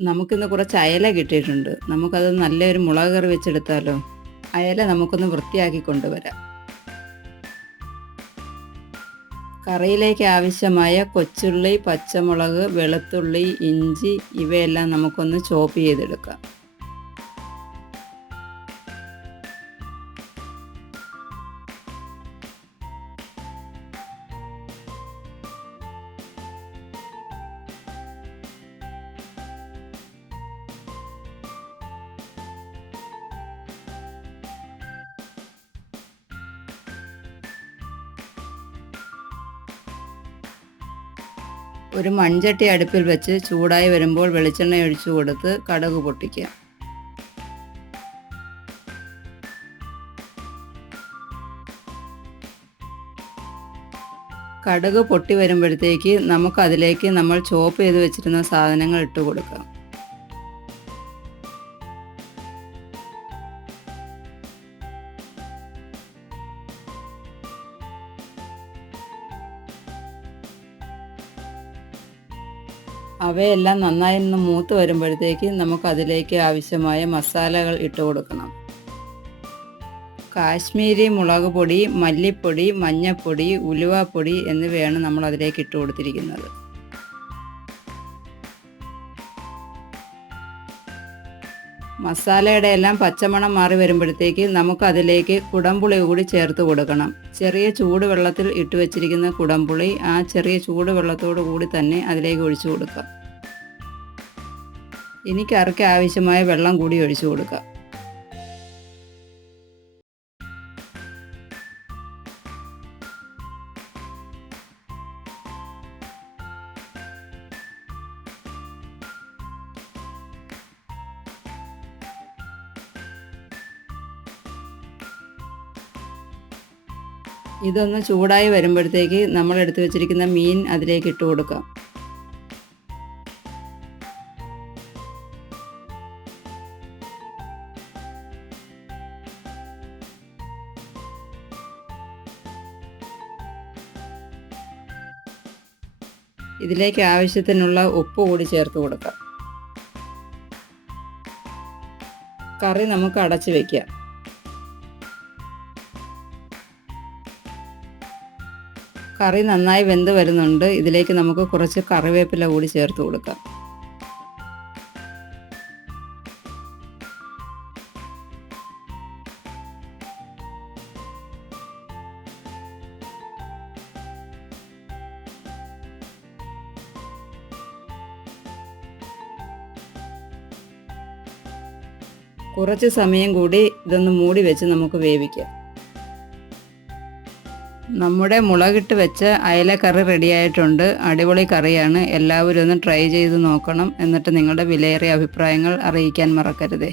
നമുക്കിന്ന് കുറച്ച് അയല കിട്ടിയിട്ടുണ്ട്. നമുക്കത് നല്ലൊരു മുളക് കറി വെച്ചെടുത്താലോ? അയല നമുക്കൊന്ന് വൃത്തിയാക്കി കൊണ്ടുവരാം. കറിയിലേക്ക് ആവശ്യമായ കൊച്ചുള്ളി, പച്ചമുളക്, വെളുത്തുള്ളി, ഇഞ്ചി ഇവയെല്ലാം നമുക്കൊന്ന് ചോപ്പ് ചെയ്തെടുക്കാം. ഒരു മൺചട്ടി അടുപ്പിൽ വെച്ച് ചൂടായി വരുമ്പോൾ വെളിച്ചെണ്ണ ഒഴിച്ചു കൊടുത്ത് കടുക് പൊട്ടിക്കുക. കടുക് പൊട്ടി വരുമ്പോഴത്തേക്ക് നമുക്കതിലേക്ക് നമ്മൾ ചോപ്പ് ചെയ്ത് വെച്ചിരുന്ന സാധനങ്ങൾ ഇട്ട് കൊടുക്കാം. അവയെല്ലാം നന്നായി ഒന്ന് മൂത്ത് വരുമ്പോഴത്തേക്ക് നമുക്കതിലേക്ക് ആവശ്യമായ മസാലകൾ ഇട്ട് കൊടുക്കണം. കാശ്മീരി മുളക് പൊടി, മല്ലിപ്പൊടി, മഞ്ഞൾപ്പൊടി, ഉലുവാപ്പൊടി എന്നിവയാണ് നമ്മൾ അതിലേക്ക് ഇട്ട് കൊടുത്തിരിക്കുന്നത്. മസാലയുടെ എല്ലാം പച്ചമണം മാറി വരുമ്പോഴത്തേക്ക് നമുക്കതിലേക്ക് കുടംപുളി കൂടി ചേർത്ത് കൊടുക്കണം. ചെറിയ ചൂടുവെള്ളത്തിൽ ഇട്ട് വെച്ചിരിക്കുന്ന കുടംപുളി ആ ചെറിയ ചൂടുവെള്ളത്തോടു കൂടി തന്നെ അതിലേക്ക് ഒഴിച്ചു കൊടുക്കാം. ഇനി കറിക്ക് ആവശ്യമായ വെള്ളം കൂടി ഒഴിച്ചു കൊടുക്കാം. ഇതൊന്ന് ചൂടായി വരുമ്പോഴത്തേക്ക് നമ്മൾ എടുത്തു വെച്ചിരിക്കുന്ന മീൻ അതിലേക്ക് ഇട്ട് കൊടുക്കാം. ഇതിലേക്ക് ആവശ്യത്തിനുള്ള ഉപ്പ് കൂടി ചേർത്ത് കൊടുക്കാം. കറി നമുക്ക് അടച്ചു വയ്ക്കാം. കറി നന്നായി വെന്ത് വരുന്നുണ്ട്. ഇതിലേക്ക് നമുക്ക് കുറച്ച് കറിവേപ്പില കൂടി ചേർത്ത് കൊടുക്കാം. കുറച്ച് സമയം കൂടി ഇതൊന്ന് മൂടി വെച്ച് നമുക്ക് വേവിക്കാം. നമ്മുടെ മുളകിട്ട് വെച്ച അയലക്കറി റെഡിയായിട്ടുണ്ട്. അടിപൊളി കറിയാണ്. എല്ലാവരും ഒന്ന് ട്രൈ ചെയ്ത് നോക്കണം. എന്നിട്ട് നിങ്ങളുടെ വിലയേറിയ അഭിപ്രായങ്ങൾ അറിയിക്കാൻ മറക്കരുതേ.